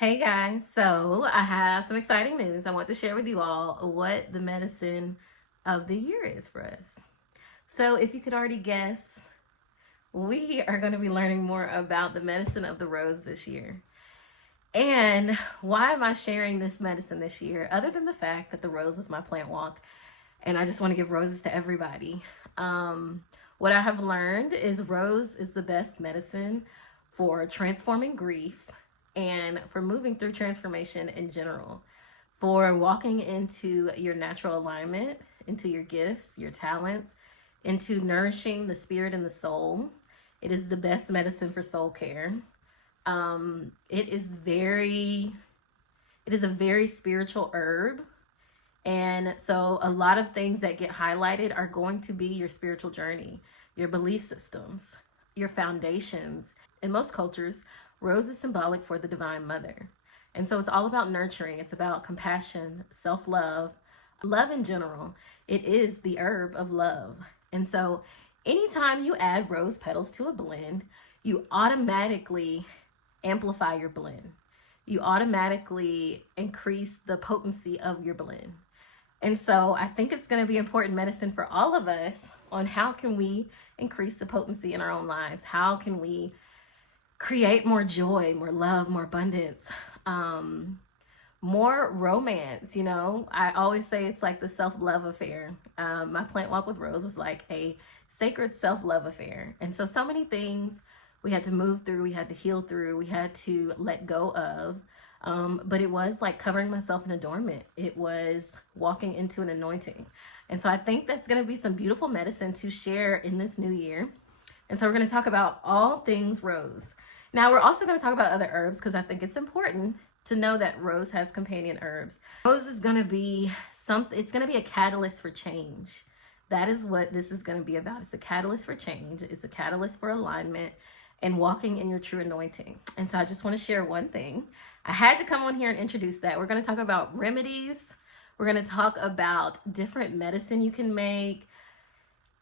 Hey guys, so I have some exciting news. I want to share with you all what the medicine of the year is for us. So, if you could already guess, we are going to be learning more about the medicine of the rose this year. And why am I sharing this medicine this year? Other than the fact that the rose was my plant walk, and I just want to give roses to everybody. Um, what I have learned is rose is the best medicine for transforming grief and for moving through transformation in general, for walking into your natural alignment, into your gifts, your talents, into nourishing the spirit and the soul. It is the best medicine for soul care. It is a very spiritual herb. And so a lot of things that get highlighted are going to be your spiritual journey, your belief systems, your foundations. In most cultures, rose is symbolic for the Divine Mother. And so it's all about nurturing. It's about compassion, self-love, love in general. It is the herb of love. And so anytime you add rose petals to a blend, you automatically amplify your blend. You automatically increase the potency of your blend. And so I think it's going to be important medicine for all of us on how can we increase the potency in our own lives? How can we create more joy, more love, more abundance, more romance? You know, I always say it's like the self-love affair. My plant walk with Rose was like a sacred self-love affair. And so many things we had to move through, we had to heal through, we had to let go of. But it was like covering myself in adornment. It was walking into an anointing. And so I think that's going to be some beautiful medicine to share in this new year. And so we're going to talk about all things rose. Now we're also going to talk about other herbs because I think it's important to know that rose has companion herbs. Rose is going to be something, it's going to be a catalyst for change. That is what this is going to be about. It's a catalyst for change. It's a catalyst for alignment and walking in your true anointing. And so I just want to share one thing. I had to come on here and introduce that. We're going to talk about remedies. We're going to talk about different medicine you can make.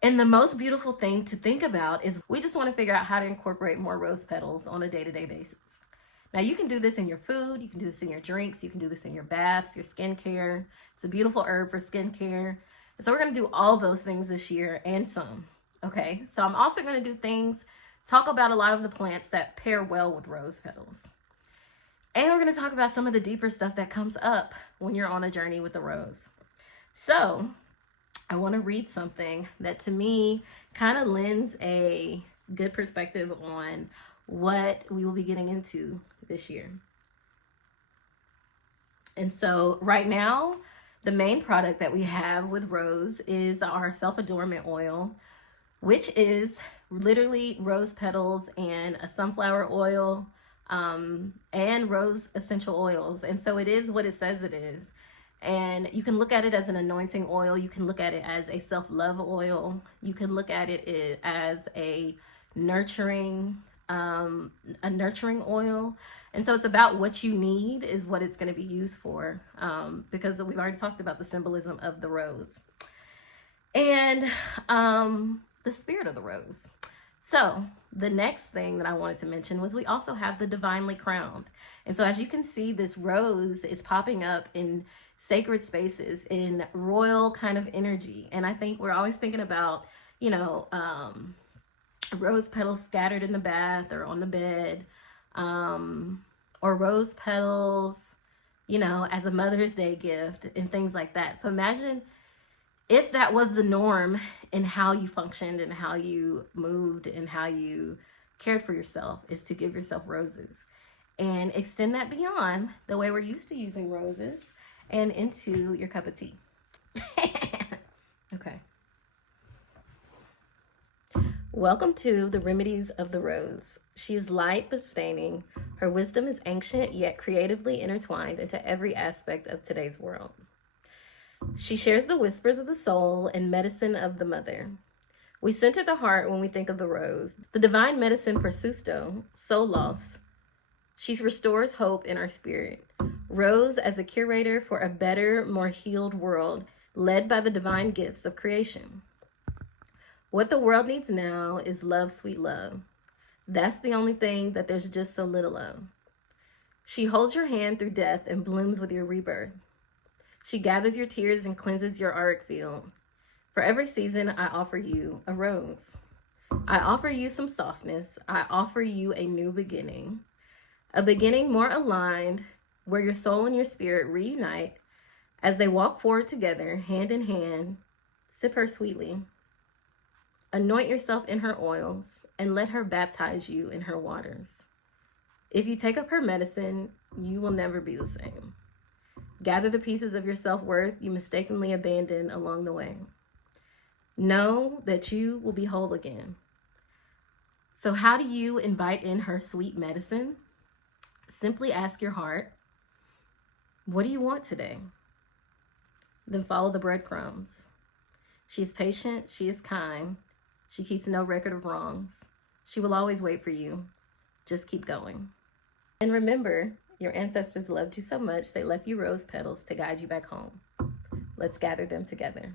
And the most beautiful thing to think about is we just want to figure out how to incorporate more rose petals on a day-to-day basis. Now you can do this in your food, you can do this in your drinks, you can do this in your baths, your skincare. It's a beautiful herb for skincare. And so we're going to do all those things this year and some. Okay, so I'm also going to do things, talk about a lot of the plants that pair well with rose petals. And we're going to talk about some of the deeper stuff that comes up when you're on a journey with the rose. So I want to read something that to me kind of lends a good perspective on what we will be getting into this year. And so right now, the main product that we have with rose is our self-adornment oil, which is literally rose petals and a sunflower oil, and rose essential oils. And so it is what it says it is. And you can look at it as an anointing oil. You can look at it as a self-love oil. You can look at it as a nurturing oil. And so it's about what you need is what it's going to be used for, because we've already talked about the symbolism of the rose and the spirit of the rose. So the next thing that I wanted to mention was we also have the divinely crowned. And so as you can see, this rose is popping up in sacred spaces, in royal kind of energy. And I think we're always thinking about, you know, rose petals scattered in the bath or on the bed, or rose petals, you know, as a Mother's Day gift and things like that. So imagine if that was the norm in how you functioned and how you moved and how you cared for yourself, is to give yourself roses and extend that beyond the way we're used to using roses and into your cup of tea. Okay. Welcome to the Remedies of the Rose. She is light but staining. Her wisdom is ancient yet creatively intertwined into every aspect of today's world. She shares the whispers of the soul and medicine of the mother. We center the heart when we think of the rose, the divine medicine for susto, soul loss. She restores hope in our spirit. Rose as a curator for a better, more healed world, led by the divine gifts of creation. What the world needs now is love, sweet love. That's the only thing that there's just so little of. She holds your hand through death and blooms with your rebirth. She gathers your tears and cleanses your auric field. For every season, I offer you a rose. I offer you some softness. I offer you a new beginning. A beginning more aligned, where your soul and your spirit reunite as they walk forward together, hand in hand. Sip her sweetly. Anoint yourself in her oils and let her baptize you in her waters. If you take up her medicine, you will never be the same. Gather the pieces of your self-worth you mistakenly abandoned along the way. Know that you will be whole again. So how do you invite in her sweet medicine? Simply ask your heart, what do you want today? Then follow the breadcrumbs. She is patient, she is kind, she keeps no record of wrongs. She will always wait for you. Just keep going. And remember, your ancestors loved you so much, they left you rose petals to guide you back home. Let's gather them together.